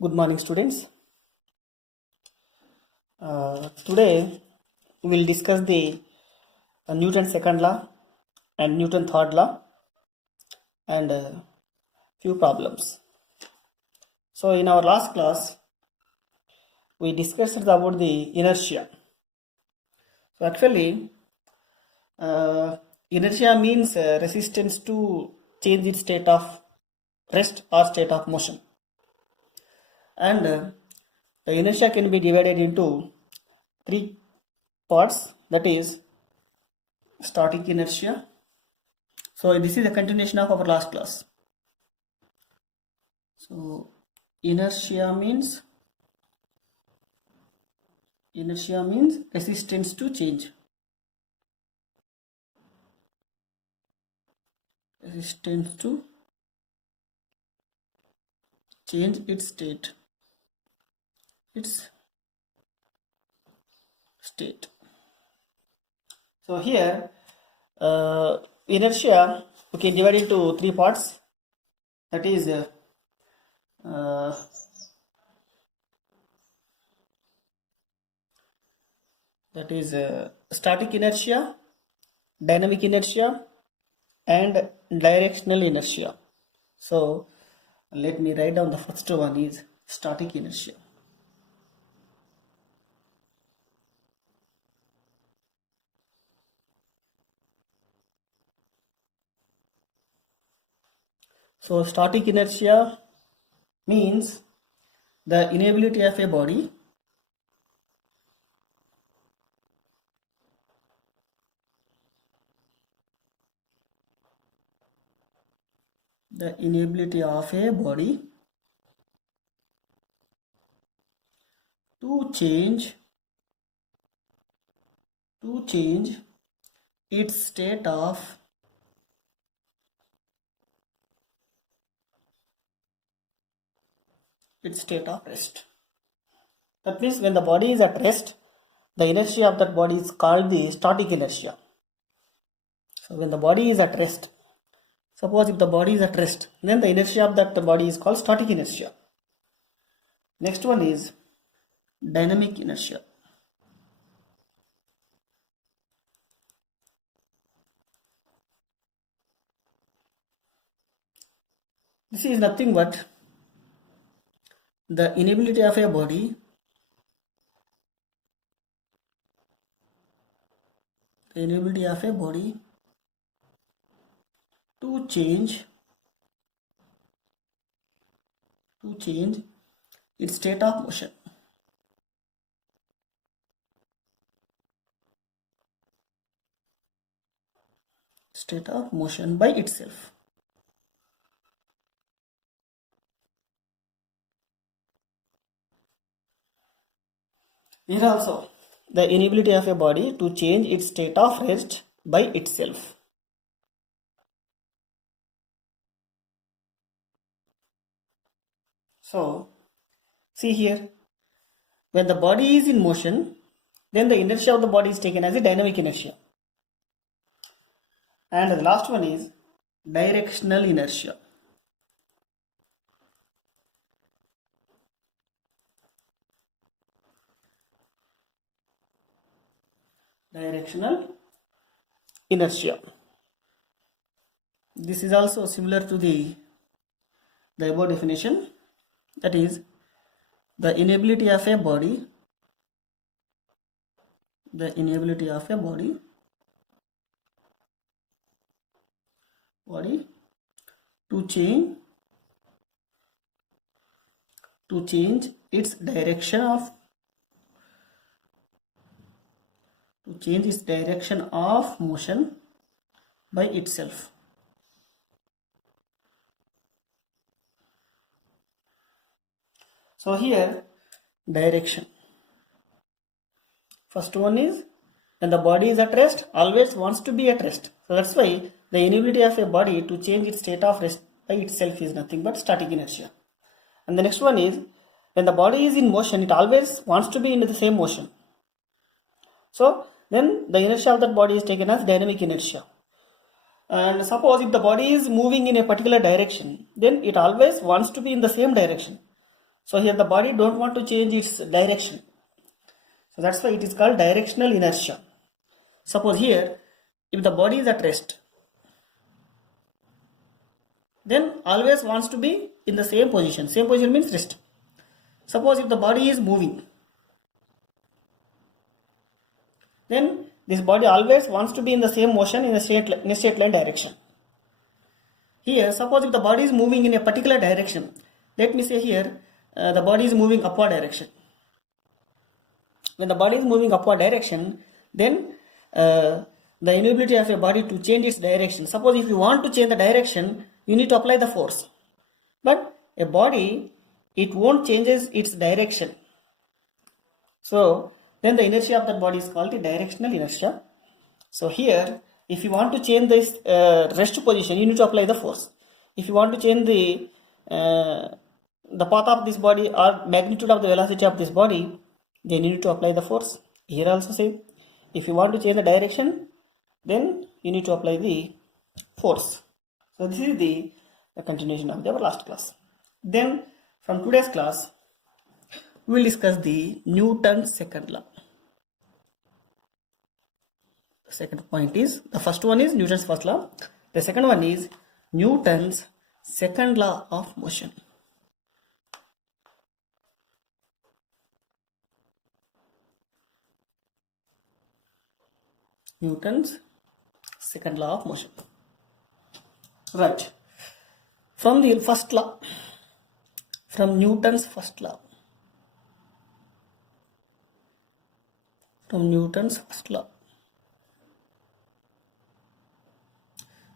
Good morning, students. Today we will discuss the Newton's second law and Newton's third law and few problems. So, in our last class, we discussed about the inertia. So, actually, inertia means resistance to change its state of rest or state of motion. And the inertia can be divided into three parts, that is static inertia. So this is a continuation of our last class. So inertia means resistance to change. Resistance to change its state. So here inertia we can divide into three parts, that is static inertia, dynamic inertia and directional inertia. So let me write down the first one is static inertia. So static inertia means the inability of a body to change its state of rest. That means when the body is at rest, the inertia of that body is called the static inertia. So when the body is at rest, suppose if the body is at rest, then the inertia of that body is called static inertia. Next one is dynamic inertia. This is nothing but the inability of a body to change its state of motion. By itself. Here also the inability of a body to change its state of rest by itself. So see here, when the body is in motion, then the inertia of the body is taken as a dynamic inertia. And the last one is directional inertia. This is also similar to the above definition, that is the inability of a body to change its direction of motion by itself. So here direction. First one is when the body is at rest, always wants to be at rest. So that's why the inability of a body to change its state of rest by itself is nothing but static inertia. And the next one is when the body is in motion, it always wants to be in the same motion. So then the inertia of that body is taken as dynamic inertia. And suppose if the body is moving in a particular direction, then it always wants to be in the same direction. So here the body don't want to change its direction. So that's why it is called directional inertia. Suppose here, if the body is at rest, then always wants to be in the same position. Same position means rest. Suppose if the body is moving, then this body always wants to be in the same motion in a straight line direction. Here, suppose if the body is moving in a particular direction, let me say here, the body is moving upward direction. When the body is moving upward direction, then the inability of a body to change its direction. Suppose if you want to change the direction, you need to apply the force. But a body, it won't changes its direction. So then the inertia of that body is called the directional inertia. So here, if you want to change this rest position, you need to apply the force. If you want to change the path of this body or magnitude of the velocity of this body, then you need to apply the force. Here also same. If you want to change the direction, then you need to apply the force. So this is the continuation of our last class. Then from today's class, we will discuss the Newton's second law. The second point is, the first one is Newton's first law. The second one is Newton's second law of motion. Newton's second law of motion. Right. From the first law, from Newton's first law. From Newton's first law.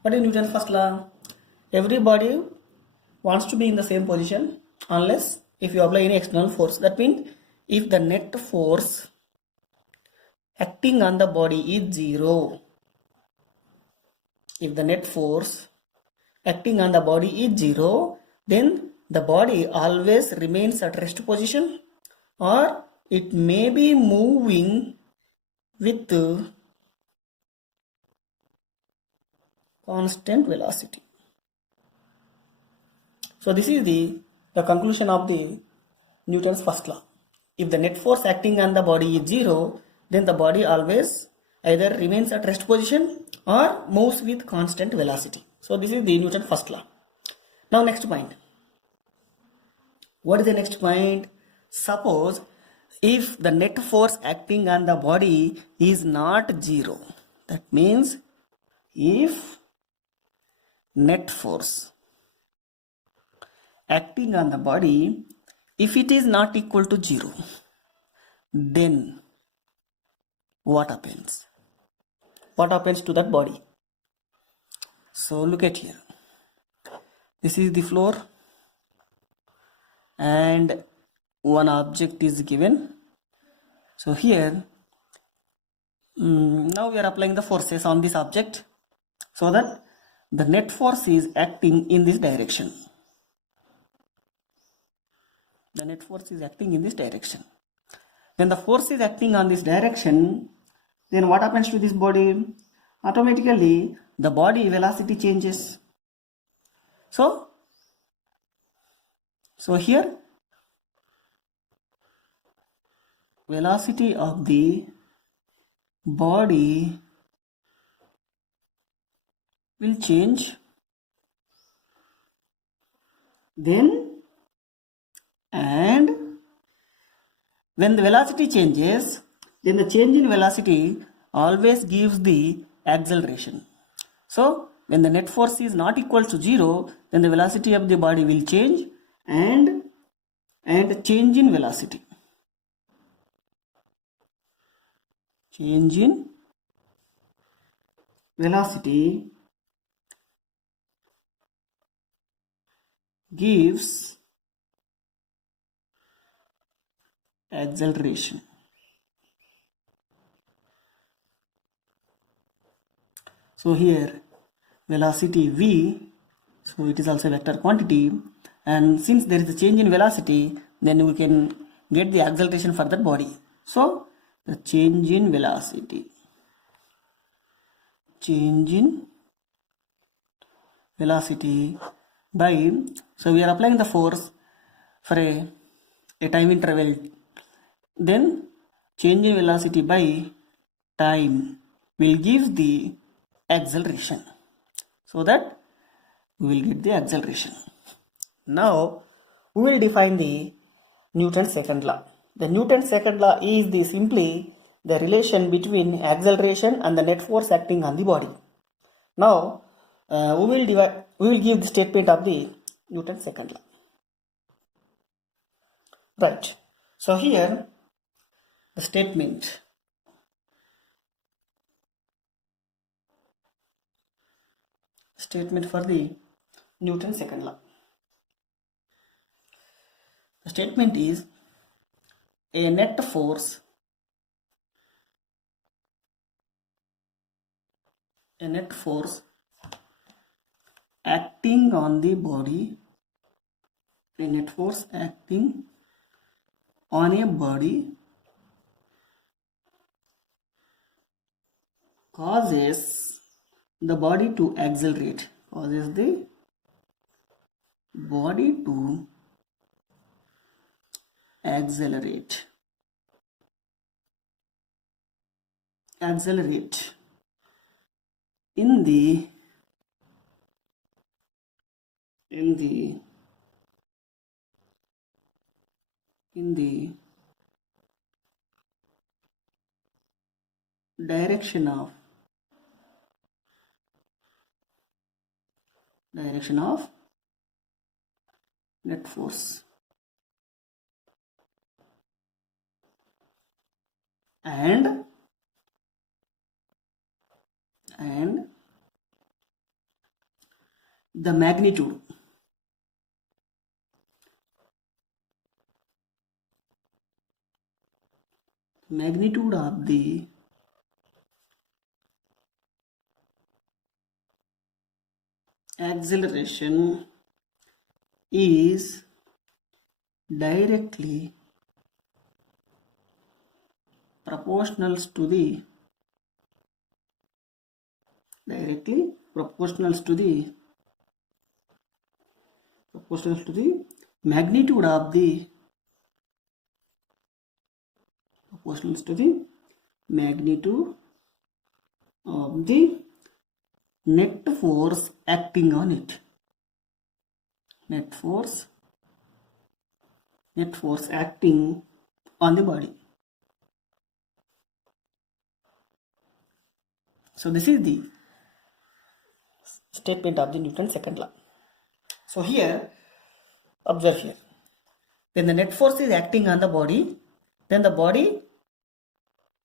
What is Newton's first law? Everybody wants to be in the same position unless if you apply any external force. That means if the net force acting on the body is zero, if the net force acting on the body is zero, then the body always remains at rest position, or it may be moving with constant velocity. So this is the conclusion of the Newton's first law. If the net force acting on the body is zero, then the body always either remains at rest position or moves with constant velocity. So this is the Newton's first law. Now next point. What is the next point? Suppose if the net force acting on the body is not zero, that means if net force acting on the body, if it is not equal to zero, then what happens? What happens to that body? So look at here. This is the floor and one object is given. So here, now we are applying the forces on this object so that the net force is acting in this direction. The net force is acting in this direction. When the force is acting on this direction, then what happens to this body? Automatically, the body velocity changes. So here, velocity of the body will change. Then, and when the velocity changes, then the change in velocity always gives the acceleration. So when the net force is not equal to zero, then the velocity of the body will change and change in velocity. Change in velocity gives acceleration. So here velocity v, so it is also a vector quantity, and since there is a change in velocity, then we can get the acceleration for that body. So the change in velocity, by, so we are applying the force for a a time interval, then change in velocity by time will give the acceleration, so that we will get the acceleration. Now we will define the Newton's second law. The Newton's second law is simply the relation between acceleration and the net force acting on the body. Now we will give the statement of the Newton's second law. Right. So here the statement for the Newton's second law. The statement is a net force acting on the body, a net force acting on a body causes the body to accelerate, accelerate in the direction of net force, and the magnitude of the acceleration is directly proportional to the magnitude of the net force acting on it. Net force acting on the body. So this is the statement of the Newton's second law. So here, observe here. When the net force is acting on the body, then the body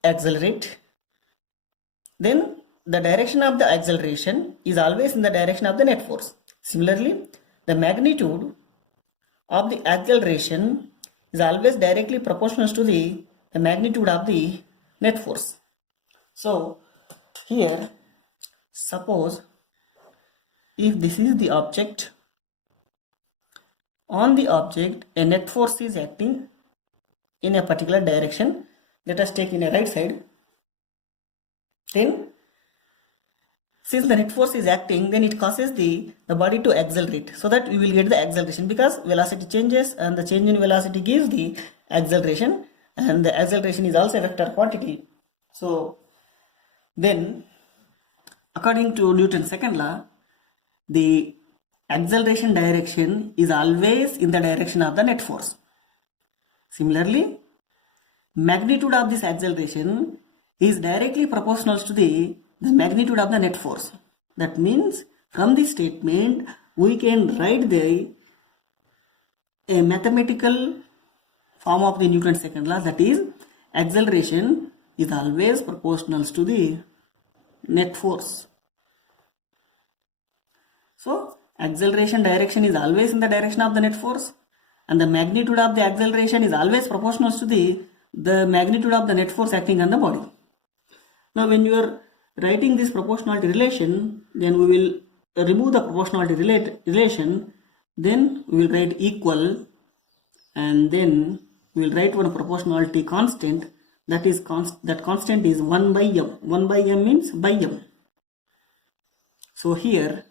accelerate. Then the direction of the acceleration is always in the direction of the net force. Similarly, the magnitude of the acceleration is always directly proportional to the magnitude of the net force. So here, suppose if this is the object, on the object a net force is acting in a particular direction. Let us take in a right side. Then since the net force is acting, then it causes the body to accelerate, so that we will get the acceleration, because velocity changes and the change in velocity gives the acceleration, and the acceleration is also a vector quantity. So then according to Newton's second law, the acceleration direction is always in the direction of the net force. Similarly, magnitude of this acceleration is directly proportional to the magnitude of the net force. That means from this statement we can write a mathematical form of the Newton's second law, that is acceleration is always proportional to the net force. So acceleration direction is always in the direction of the net force, and the magnitude of the acceleration is always proportional to the magnitude of the net force acting on the body. Now when you are writing this proportionality relation, then we will remove the proportionality relation, then we will write equal, and then we will write one proportionality constant, that is that constant is 1 by m. 1 by m means by m. So here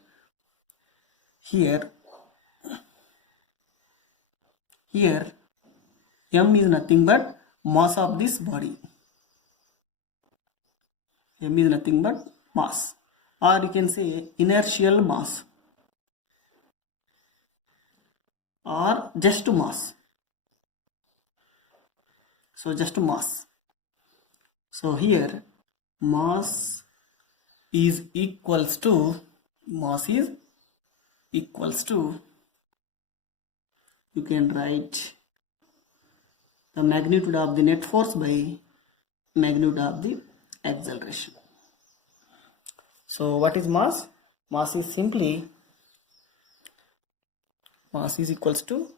m is nothing but mass of this body. M is nothing but mass, or you can say inertial mass, or just mass. So just mass. So here mass is equals to you can write the magnitude of the net force by magnitude of the acceleration. So what is mass? Mass is equals to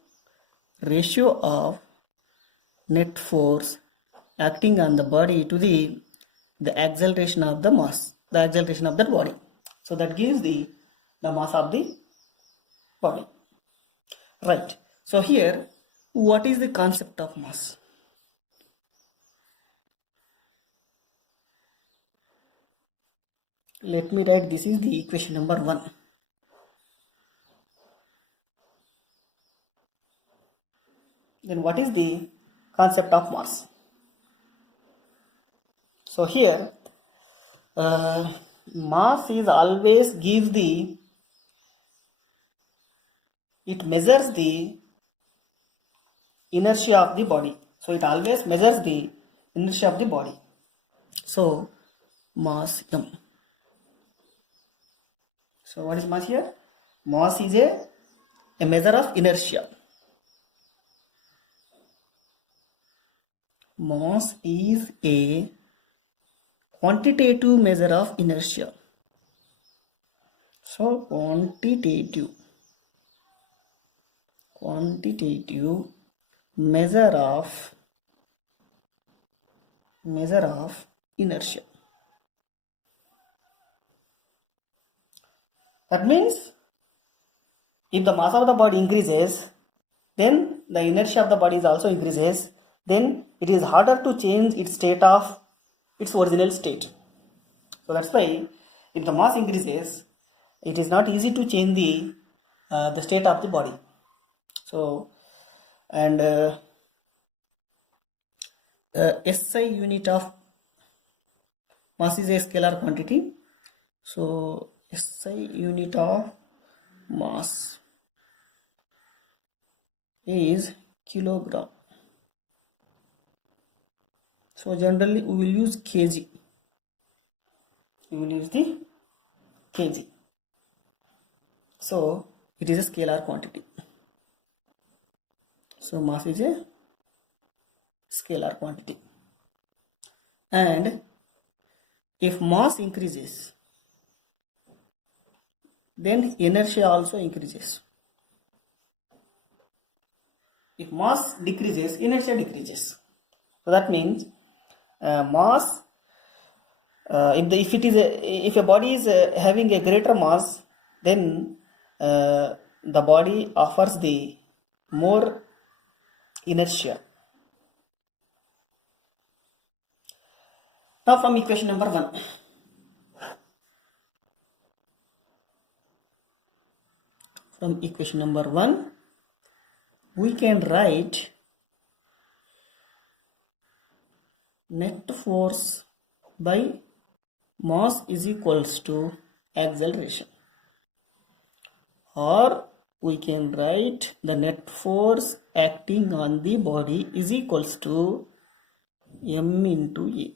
ratio of net force acting on the body to the acceleration of the mass, the acceleration of that body. So that gives the mass of the body. Right. So here, what is the concept of mass? Let me write, this is the equation number 1. Then what is the concept of mass? So here, mass is always gives the, it measures the inertia of the body. So it always measures the inertia of the body. So mass m. So what is mass here? Mass is a measure of inertia. Mass is a quantitative measure of inertia. So quantitative measure of inertia. That means if the mass of the body increases, then the inertia of the body is also increases. Then it is harder to change its state of its original state. So that's why if the mass increases, it is not easy to change the state of the body. So and SI unit of mass is a scalar quantity. So SI unit of mass is kilogram. So generally we will use kg. We will use the kg. So it is a scalar quantity. So mass is a scalar quantity. And if mass increases, then inertia also increases. If mass decreases, inertia decreases. So that means mass, if a body is having a greater mass, then the body offers the more inertia. Now from equation number 1. From equation number 1, we can write net force by mass is equals to acceleration, or we can write the net force acting on the body is equals to m into a.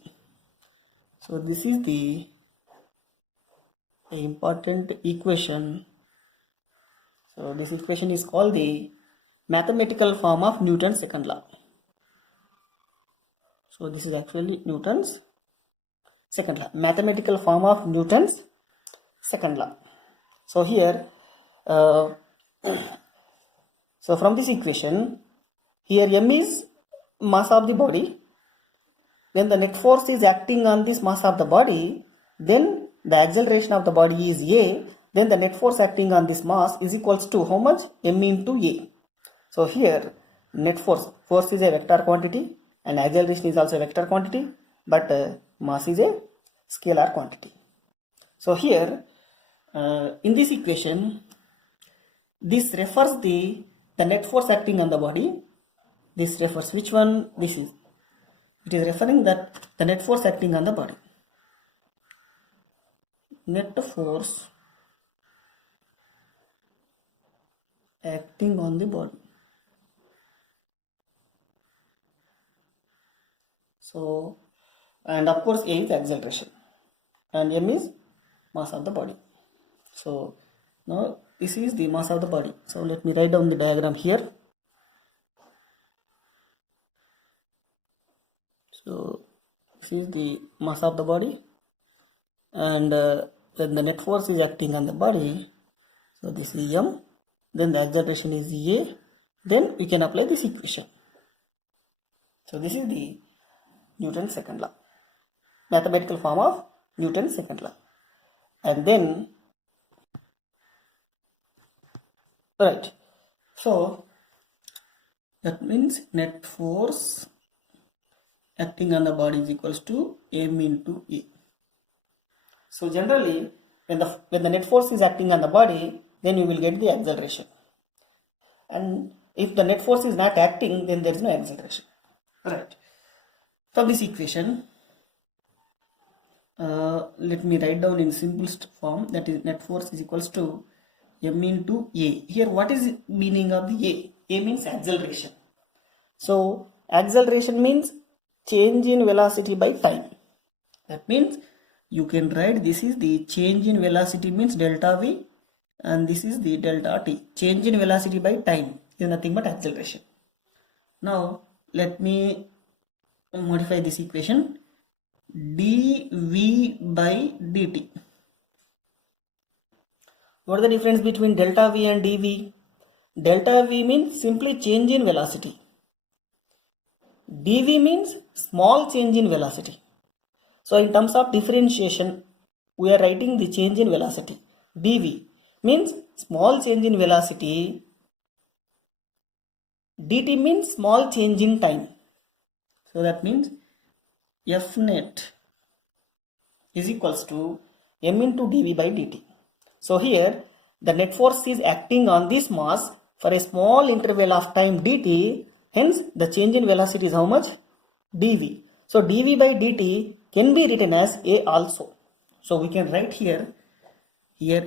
So this is the important equation. So this equation is called the mathematical form of Newton's second law. So this is actually Newton's second law, mathematical form of Newton's second law. So here, so from this equation, here m is mass of the body. When the net force is acting on this mass of the body, then the acceleration of the body is a. Then the net force acting on this mass is equals to how much? M into a. So here net force is a vector quantity and acceleration is also a vector quantity, but mass is a scalar quantity. So here in this equation, this refers the net force acting on the body, This refers which one? This is. It is referring that the net force acting on the body. Net force acting on the body. So, and of course A is acceleration and M is mass of the body. So now this is the mass of the body. So let me write down the diagram here. So this is the mass of the body, and when the net force is acting on the body, so this is M, then the acceleration is A, then we can apply this equation. So this is the Newton's second law, mathematical form of Newton's second law. And then, right, so that means net force acting on the body is equals to M into A. So generally, when the net force is acting on the body, then you will get the acceleration. And if the net force is not acting, then there is no acceleration. Right. From this equation, let me write down in simplest form, that is net force is equals to M into A. Here what is the meaning of the A? A means acceleration. So acceleration means change in velocity by time. That means you can write this is the change in velocity means delta V, and this is the delta T. Change in velocity by time is nothing but acceleration. Now let me modify this equation. dV by dt. What is the difference between delta V and dV? Delta V means simply change in velocity. dV means small change in velocity. So in terms of differentiation, we are writing the change in velocity. dV means small change in velocity. dt means small change in time. So that means F net is equals to M into dV by dt. So here the net force is acting on this mass for a small interval of time dt, hence the change in velocity is how much? dV. So dV by dt can be written as A also. So we can write here A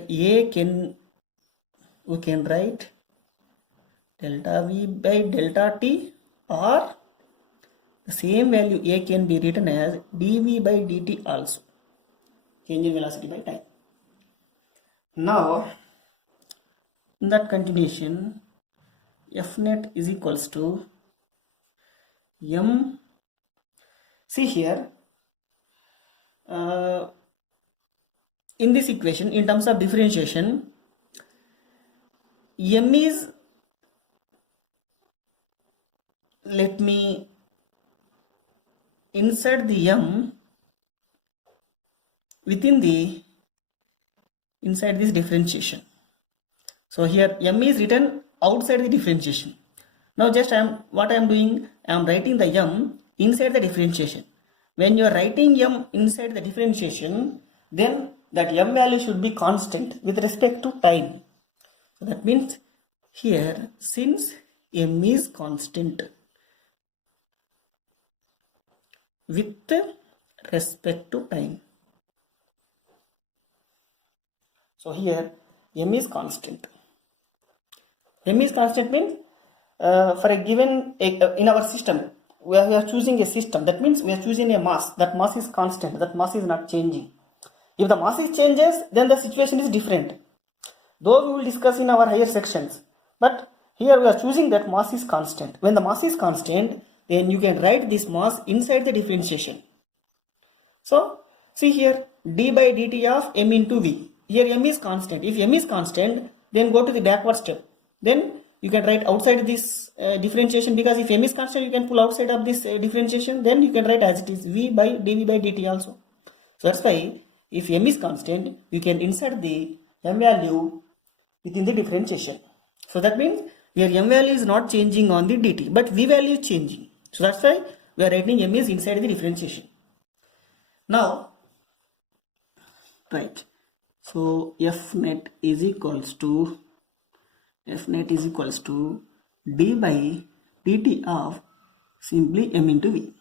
we can write delta V by delta T, or the same value A can be written as dV by dt also, change in velocity by time. Now in that continuation, F net is equals to M. See here, in this equation, in terms of differentiation, M is, let me insert the M within the inside this differentiation. So here M is written outside the differentiation. Now just what I am doing, I am writing the M inside the differentiation. When you are writing M inside the differentiation, then that M value should be constant with respect to time. So that means here, since M is constant with respect to time, so here M is constant. M is constant means for a given in our system, we are choosing a system. That means we are choosing a mass. That mass is constant. That mass is not changing. If the mass is changes, then the situation is different. Those we will discuss in our higher sections. But here we are choosing that mass is constant. When the mass is constant, then you can write this mass inside the differentiation. So see here, d by dt of M into V. Here M is constant. If M is constant, then go to the backward step. Then you can write outside this differentiation, because if M is constant, you can pull outside of this differentiation. Then you can write as it is V by dV by dt also. So that's why if M is constant, you can insert the M value within the differentiation. So that means here M value is not changing on the dt, but V value is changing. So that's why we are writing M is inside the differentiation. Now, right. So F net is equals to d by dt of simply m into v.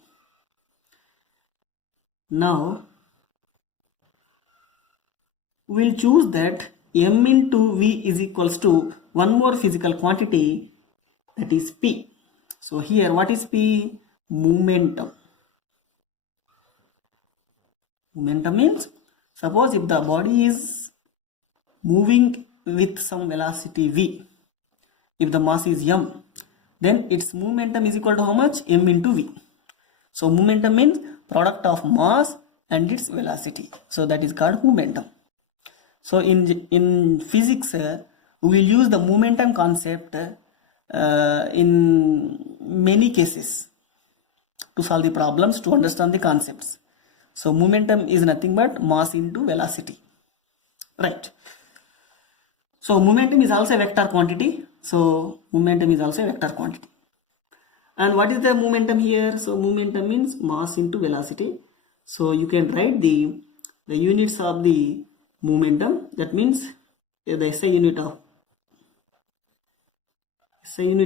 Now we'll choose that m into v is equals to one more physical quantity, that is p. So here what is p? Momentum. Momentum means, suppose if the body is moving with some velocity v, if the mass is m, then its momentum is equal to how much? M into v. So momentum means product of mass and its velocity. So that is called momentum. So in physics, we will use the momentum concept in many cases to solve the problems, to understand the concepts. So momentum is nothing but mass into velocity, right? So momentum is also a vector quantity. So momentum is also a vector quantity. And what is the momentum here? So momentum means mass into velocity. So you can write the units of the momentum. That means the SI unit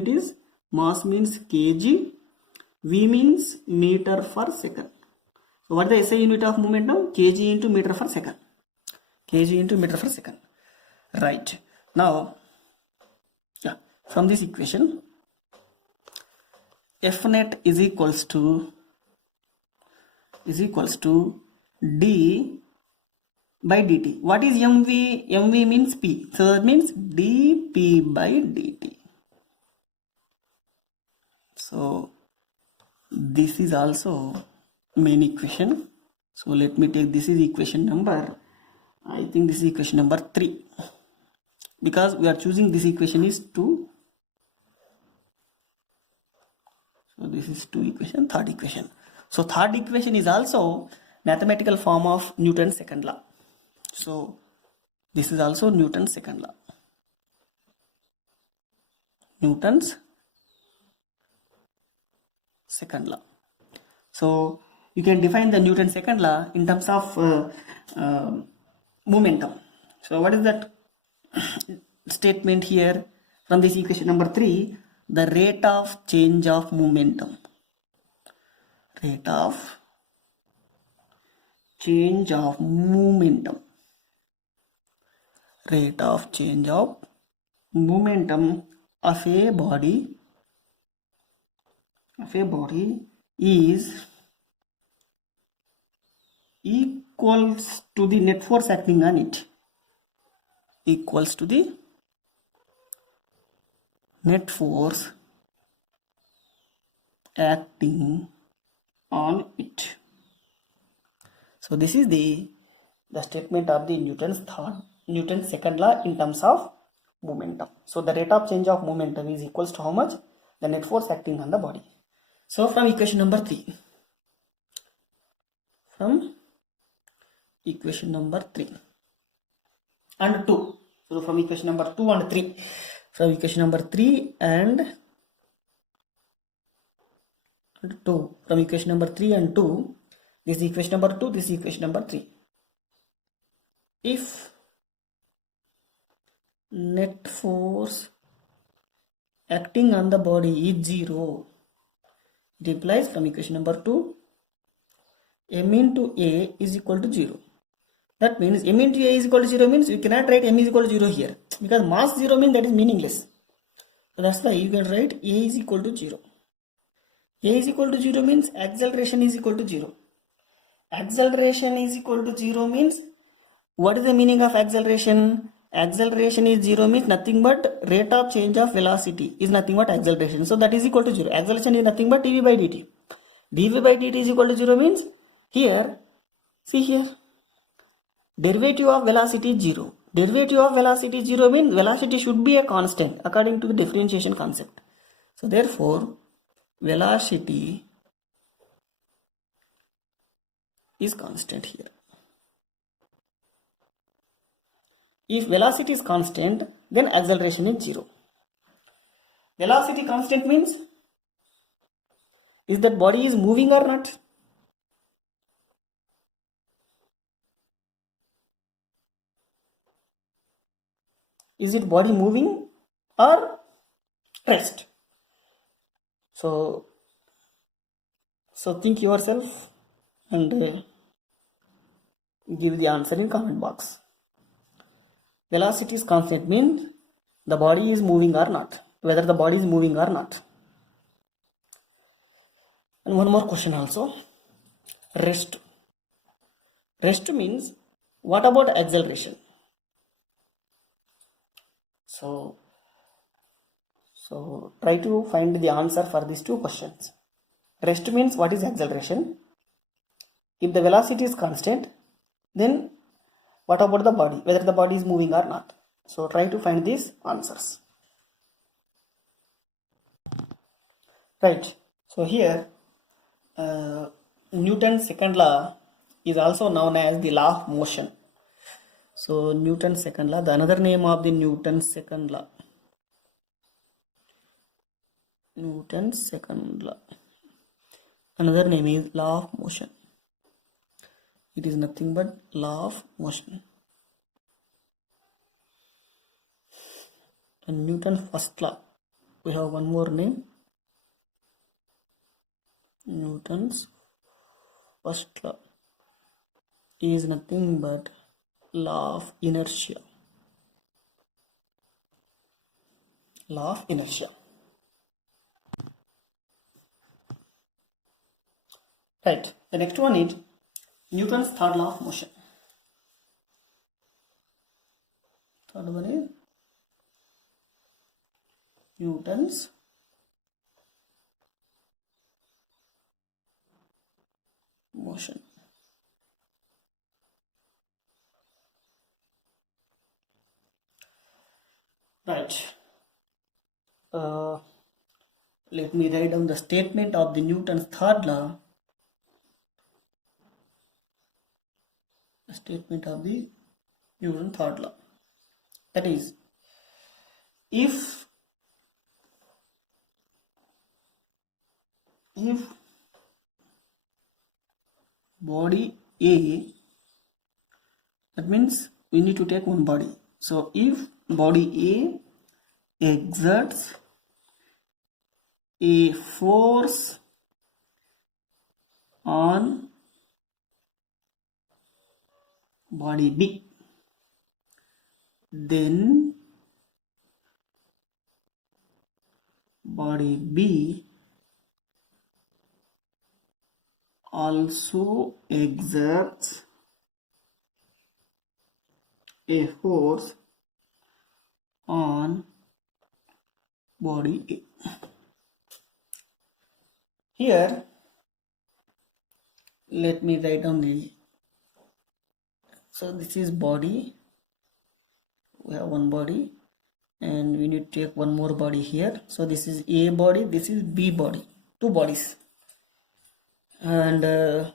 is mass means kg, v means meter per second. So what is the SI unit of momentum? Kg into meter per second. Kg into meter per second. Right. Now, from this equation, F net is equals to d by dt. What is mv? Mv means p. So that means dp by dt. So this is also main equation. So let me take, this is equation number, I think this is equation number 3, because we are choosing this equation is 2. So this is 2 equation, third equation. So third equation is also mathematical form of Newton's second law. So this is also Newton's second law. Newton's second law. So you can define the Newton's second law in terms of momentum. So what is that statement here from this equation number 3? The rate of change of momentum. Rate of change of momentum. Rate of change of momentum of a body is equals to the net force acting on it. Equals to the net force acting on it. So this is the statement of the Newton's second law in terms of momentum. So the rate of change of momentum is equals to how much? The net force acting on the body. So from equation number 3. From equation number 3 and 2. So from equation number 2 and 3. From equation number 3 and 2. From equation number 3 and 2. This is equation number 2. This is equation number 3. If net force acting on the body is 0, it implies from equation number 2, m into a is equal to 0. That means m into a is equal to 0 means you cannot write m is equal to 0 here, because mass 0 means that is meaningless. So that's why you can write a is equal to 0. A is equal to 0 means acceleration is equal to 0. Acceleration is equal to 0 means, what is the meaning of acceleration? Acceleration is 0 means nothing but rate of change of velocity is nothing but acceleration. So that is equal to 0. Acceleration is nothing but dv by dt. dv by dt is equal to 0 means, here, see here, derivative of velocity is 0. Derivative of velocity is 0 means velocity should be a constant according to the differentiation concept. So therefore, velocity is constant here. If velocity is constant, then acceleration is 0. Velocity constant means, is that body is moving or not? Is it body moving or rest? So think yourself and give the answer in comment box. Velocity is constant means the body is moving or not, whether the body is moving or not. And one more question also. Rest. Rest means, what about acceleration? So try to find the answer for these two questions. Rest means, what is acceleration? If the velocity is constant, then what about the body, whether the body is moving or not? So try to find these answers. Right. So here Newton's second law is also known as the law of motion. So Newton's second law, the another name of the Newton's second law. Newton's second law. Another name is law of motion. It is nothing but law of motion. And Newton's first law, we have one more name. Newton's first law is nothing but law of inertia. Law of inertia. Right. The next one is Newton's third law of motion. Third one is Newton's motion. Right. Let me write down the statement of the Newton's third law. The statement of the Newton's third law. That is, if body A, that means we need to take one body. So if body A exerts a force on body B, then body B also exerts a force on body A. Here, let me write down the, so this is body, we have one body and we need to take one more body here. So this is A body, this is B body, two bodies. And the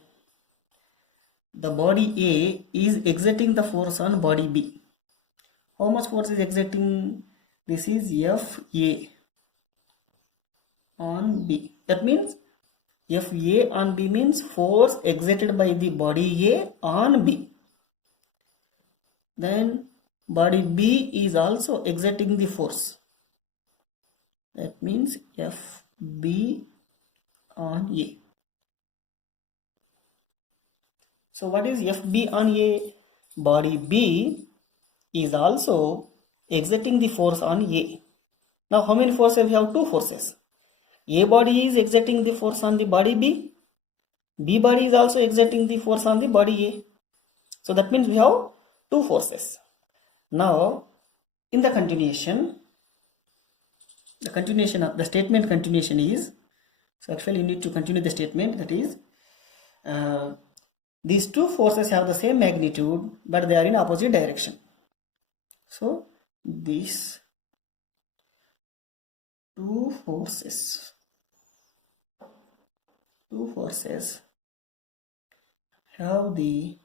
body A is exerting the force on body B. How much force is exerting? This is Fa on B. That means Fa on B means force exerted by the body A on B. Then body B is also exerting the force. That means Fb on A. So what is Fb on A? Body B is also exerting the force on A. Now how many forces? We have two forces. A body is exerting the force on the body B. B body is also exerting the force on the body A. So that means we have two forces. Now in the continuation, the statement continuation is, so actually you need to continue the statement, that is, these two forces have the same magnitude but they are in opposite direction. So these two forces have the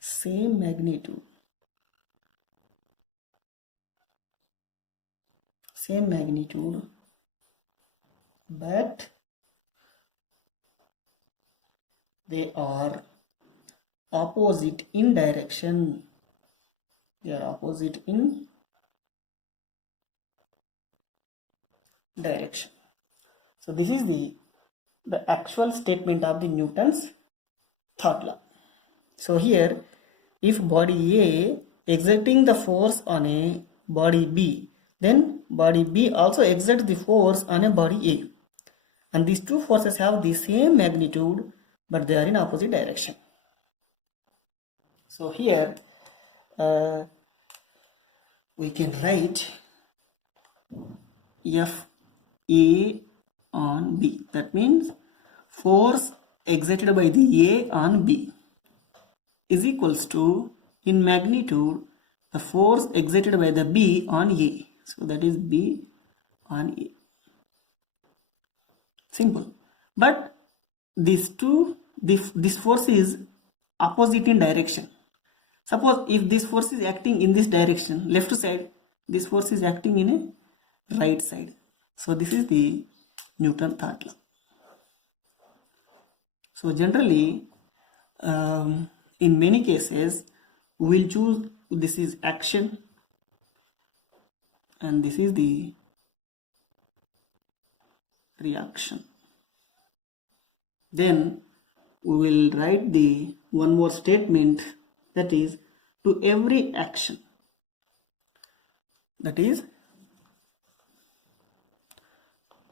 same magnitude, but they are opposite in direction. They are opposite in direction. So this is the actual statement of the Newton's third law. So here, if body A exerting the force on a body B, then body B also exerts the force on a body A. And these two forces have the same magnitude, but they are in opposite direction. So here, we can write F A on B. That means force exerted by the A on B is equals to, in magnitude, the force exerted by the B on A. So that is B on A. Simple. But these two, this force is opposite in direction. Suppose if this force is acting in this direction, left side, this force is acting in a right side. So this is the Newton's third law. So generally, in many cases, we will choose this is action and this is the reaction. Then we will write the one more statement, that is, to every action, that is,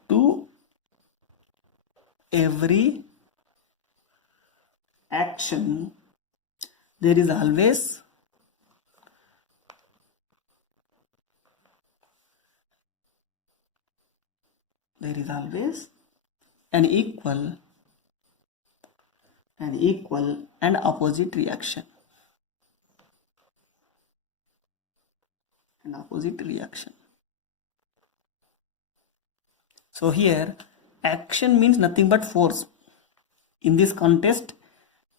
to every action there is always an equal and opposite reaction. So here action means nothing but force. In this context,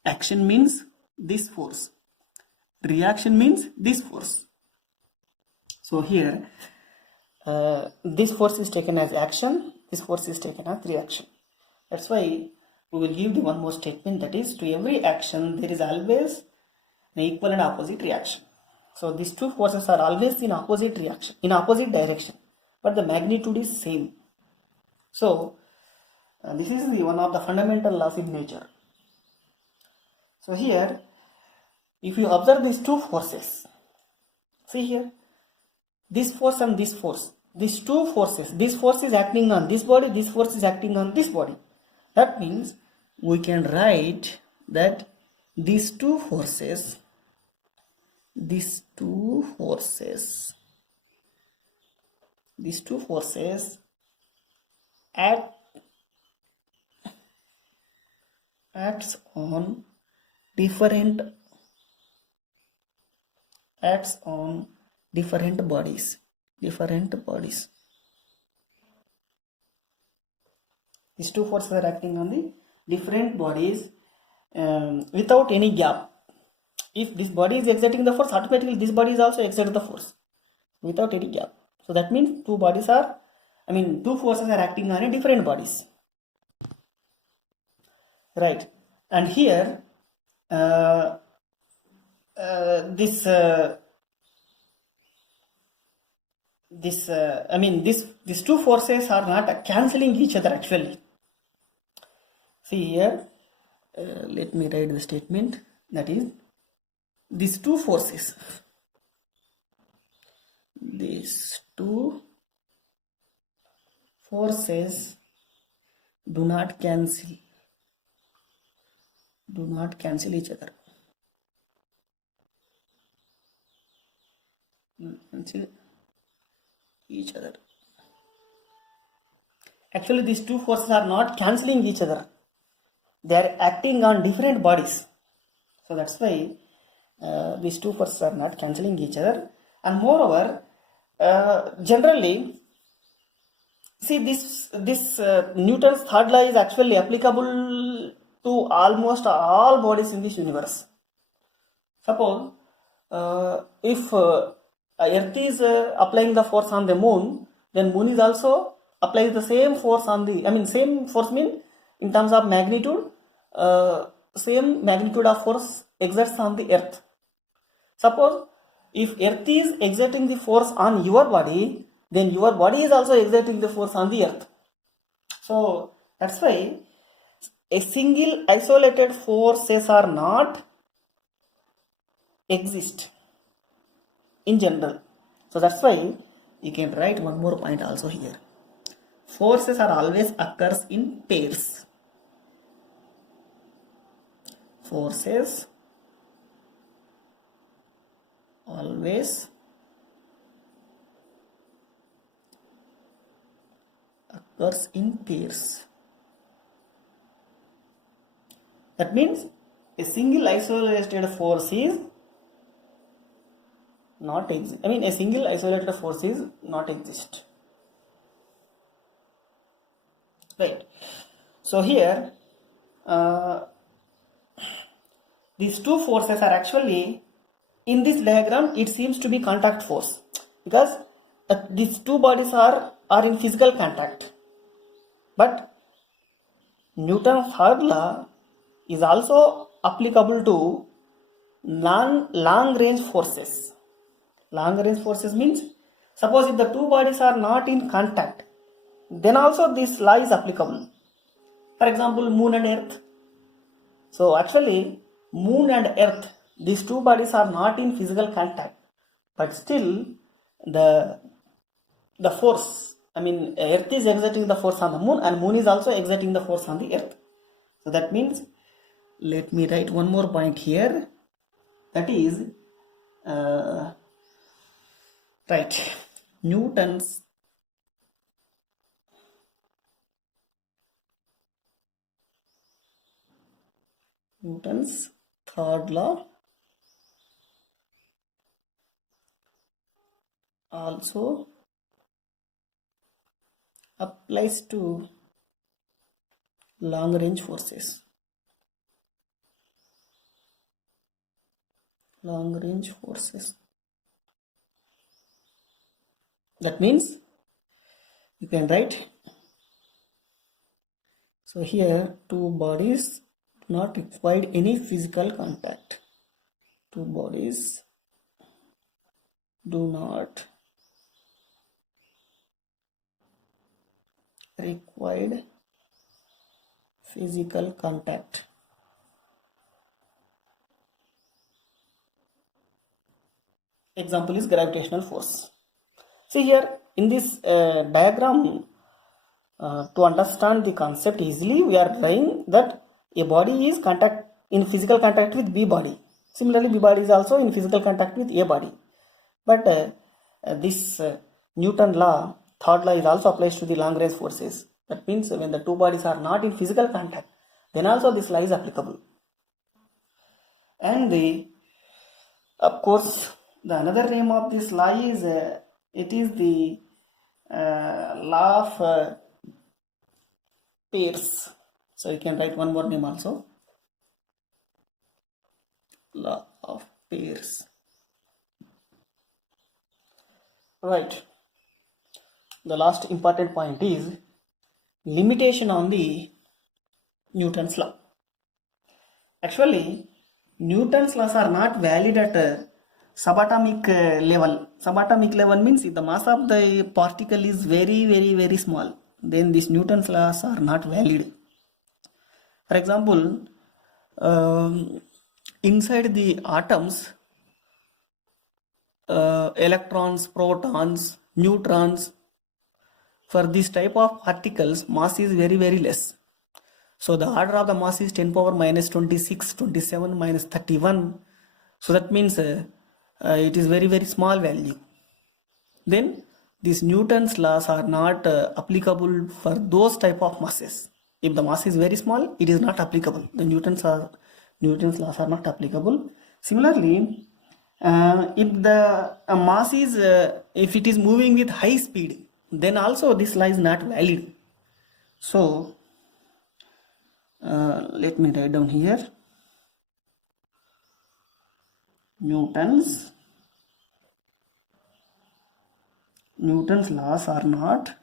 action means this force, reaction means this force. So here this force is taken as action, this force is taken as reaction. That's why we will give the one more statement, that is, to every action there is always an equal and opposite reaction. So these two forces are always in opposite direction, but the magnitude is same. So this is one of the fundamental laws in nature. So here, if you observe these two forces, see here, this force and this force, these two forces, this force is acting on this body, this force is acting on this body. That means we can write that these two forces acts on different bodies. These two forces are acting on the different bodies without any gap. If this body is exerting the force, automatically this body is also exerting the force without any gap. So that means two forces are acting on a different bodies. Right. And here these two forces are not cancelling each other actually. See here, let me write the statement, that is, these two forces do not cancel each other. Actually, these two forces are not cancelling each other. They are acting on different bodies. So that's why these two forces are not cancelling each other. And moreover, generally, see, this Newton's third law is actually applicable to almost all bodies in this universe. Suppose if Earth is applying the force on the moon, then moon is also applies the same force on the, same force mean in terms of magnitude, same magnitude of force exerts on the Earth. Suppose if Earth is exerting the force on your body, then your body is also exerting the force on the Earth. So that's why a single isolated forces are not exist in general. So that's why you can write one more point also here. Forces are always occurs in pairs. Forces always occurs in pairs. That means a single isolated force is not exist. I mean, a single isolated force is not exist. Right. So here, these two forces are actually in this diagram. It seems to be contact force because these two bodies are in physical contact. But Newton's third law is also applicable to long range forces. Long range forces means, suppose if the two bodies are not in contact, then also this law is applicable. For example, moon and earth. So actually, moon and earth, these two bodies are not in physical contact, but still the force, I mean, earth is exerting the force on the moon and moon is also exerting the force on the earth. So that means, let me write one more point here. That is, right, Newton's third law also applies to long range forces. Long range forces. That means you can write, so here two bodies do not require any physical contact. Two bodies do not require physical contact. Example is gravitational force. See here in this diagram, to understand the concept easily, we are trying that a body is in physical contact with B body. Similarly, B body is also in physical contact with A body. But this Newton law, third law, is also applies to the long range forces. That means when the two bodies are not in physical contact, then also this law is applicable. And of course, the another name of this law is it is the law of pairs. So you can write one more name also, law of pairs. Right. The last important point is limitation on the Newton's law. Actually, Newton's laws are not valid at subatomic level. Subatomic level means if the mass of the particle is very, very, very small, then these Newton's laws are not valid. For example, inside the atoms, electrons, protons, neutrons, for this type of particles, mass is very, very less. So the order of the mass is 10 power minus 26, 27, minus 31. So that means it is very, very small value. Then these Newton's laws are not applicable for those type of masses. If the mass is very small, it is not applicable. The Newton's laws are not applicable. Similarly, if the mass is, if it is moving with high speed, then also this law is not valid. So let me write down here. Newton's laws are not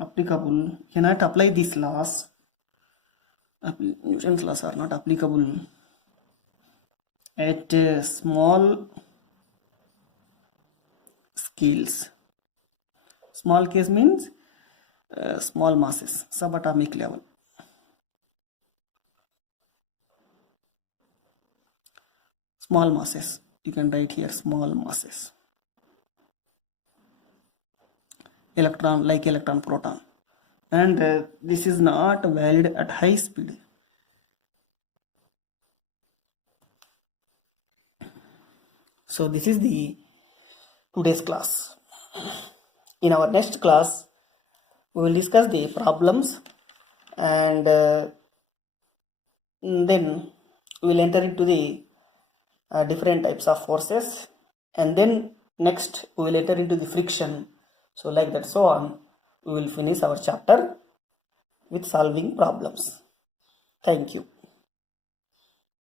applicable. Cannot apply these laws. Newton's laws are not applicable at small scales. Small case means small masses, subatomic level. Small masses, you can write here small masses. Electron, like electron, proton. And this is not valid at high speed. So this is the today's class. In our next class, we will discuss the problems, and then we will enter into the different types of forces, and then next we will enter into the friction. So like that, so on, we will finish our chapter with solving problems. Thank you.